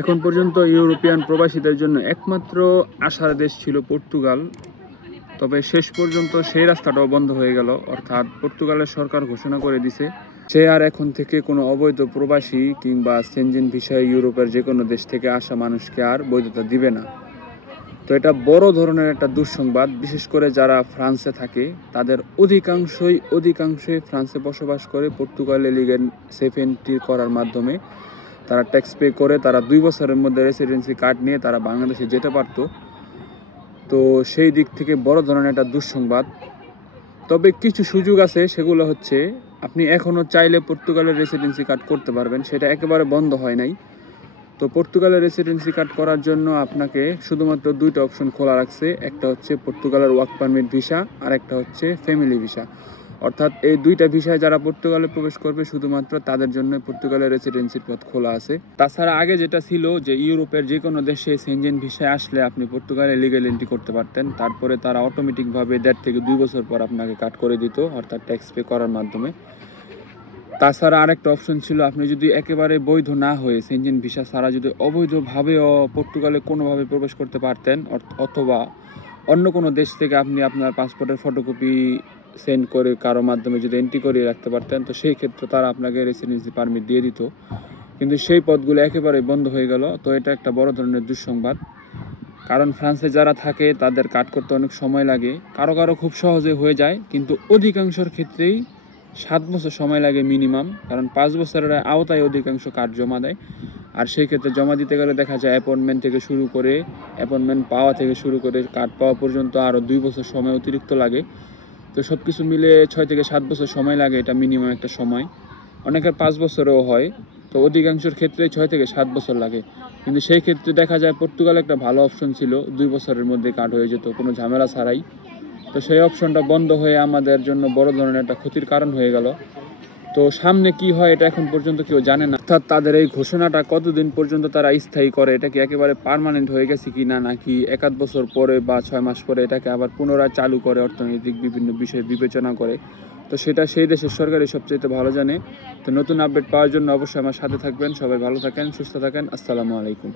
এখন পর্যন্ত ইউরোপিয়ান প্রবাসীদের জন্য একমাত্র আশার দেশ ছিল পর্তুগাল। তবে শেষ পর্যন্ত সেই রাস্তাটাও বন্ধ হয়ে গেল, অর্থাৎ পর্তুগালের সরকার ঘোষণা করে দিছে সে আর এখন থেকে কোনো অবৈধ প্রবাসী কিংবা সেনজেন ভিসায় ইউরোপের যে কোনো দেশ থেকে আসা মানুষকে আর বৈধতা দিবে না। তো এটা বড় ধরনের একটা দুঃসংবাদ। বিশেষ করে যারা ফ্রান্সে থাকে তাদের অধিকাংশই ফ্রান্সে বসবাস করে পর্তুগালে লিগেল সেফ এন্ট্রি করার মাধ্যমে তারা ট্যাক্স পে করে তারা 2 বছরের মধ্যে রেসিডেন্সি কার্ড নিয়ে তারা বাংলাদেশে যেতে পারতো। তো সেই দিক থেকে বড় ধরনের একটা দুঃসংবাদ। তবে কিছু সুযোগ আছে, সেগুলো হচ্ছে আপনি এখনও চাইলে পর্তুগালের রেসিডেন্সি কার্ড করতে পারবেন, সেটা একেবারে বন্ধ হয় নাই। তো পর্তুগালের রেসিডেন্সি কার্ড করার জন্য আপনাকে শুধুমাত্র 2টা অপশন খোলা রাখছে। একটা হচ্ছে পর্তুগালের ওয়ার্ক পারমিট ভিসা আর একটা হচ্ছে ফ্যামিলি ভিসা। অর্থাৎ এই 2টা ভিসায় যারা পর্তুগালে প্রবেশ করবে শুধুমাত্র তাদের জন্য পর্তুগালের রেসিডেন্সির পথ খোলা আছে। তাছাড়া আগে যেটা ছিল যে ইউরোপের যে কোনো দেশে সেনজেন ভিসায় আসলে আপনি পর্তুগালে লিগ্যাল এন্ট্রি করতে পারতেন, তারপরে তারা অটোমেটিকভাবে 1.5 থেকে 2 বছর পর আপনাকে কাট করে দিত, অর্থাৎ ট্যাক্স পে করার মাধ্যমে। তাছাড়া আরেকটা অপশন ছিল, আপনি যদি একেবারে বৈধ না হয়ে সেনজেন ভিসা ছাড়া যদি অবৈধভাবেও পর্তুগালে কোনোভাবে প্রবেশ করতে পারতেন, অথবা অন্য কোনো দেশ থেকে আপনি আপনার পাসপোর্টের ফটোকপি সেন্ড করে কারো মাধ্যমে যদি এন্ট্রি করিয়ে রাখতে পারতেন, তো সেই ক্ষেত্রে তারা আপনাকে রেসিডেন্সি পারমিট দিয়ে দিত। কিন্তু সেই পথগুলো একেবারে বন্ধ হয়ে গেল। তো এটা একটা বড় ধরনের দুঃসংবাদ, কারণ ফ্রান্সে যারা থাকে তাদের কাট করতে অনেক সময় লাগে। কারো কারো খুব সহজে হয়ে যায়, কিন্তু অধিকাংশের ক্ষেত্রেই 7 বছর সময় লাগে মিনিমাম, কারণ 5 বছরের আওতায় অধিকাংশ কার্ড জমা দেয়। আর সেই ক্ষেত্রে জমা দিতে গেলে দেখা যায় অ্যাপয়েন্টমেন্ট পাওয়া থেকে শুরু করে কার্ড পাওয়া পর্যন্ত আরও 2 বছর সময় অতিরিক্ত লাগে। তো সব কিছু মিলে 6 থেকে 7 বছর সময় লাগে, এটা মিনিমাম একটা সময়। অনেকের 5 বছরেও হয়, তো অধিকাংশের ক্ষেত্রে 6 থেকে 7 বছর লাগে। কিন্তু সেই ক্ষেত্রে দেখা যায় পর্তুগাল একটা ভালো অপশন ছিল, 2 বছরের মধ্যে কার্ড হয়ে যেত কোনো ঝামেলা ছাড়াই। তো সেই অপশনটা বন্ধ হয়ে আমাদের জন্য বড় ধরনের একটা ক্ষতির কারণ হয়ে গেল। তো সামনে কি হয় এটা এখন পর্যন্ত কেউ জানে না, অর্থাৎ তাদের এই ঘোষণাটা কতদিন পর্যন্ত তারা স্থায়ী করে, এটা কি একেবারে পার্মানেন্ট হয়ে গেছে কি না, নাকি 1-8 বছর পরে বা 6 মাস পরে এটাকে আবার পুনরায় চালু করে অর্থনৈতিক বিভিন্ন বিষয় বিবেচনা করে। তো সেটা সেই দেশের সরকারই সবচেয়ে ভালো জানে। তো নতুন আপডেট পাওয়ার জন্য অবশ্যই আমার সাথে থাকবেন। সবাই ভালো থাকেন, সুস্থ থাকেন। আসসালামু আলাইকুম।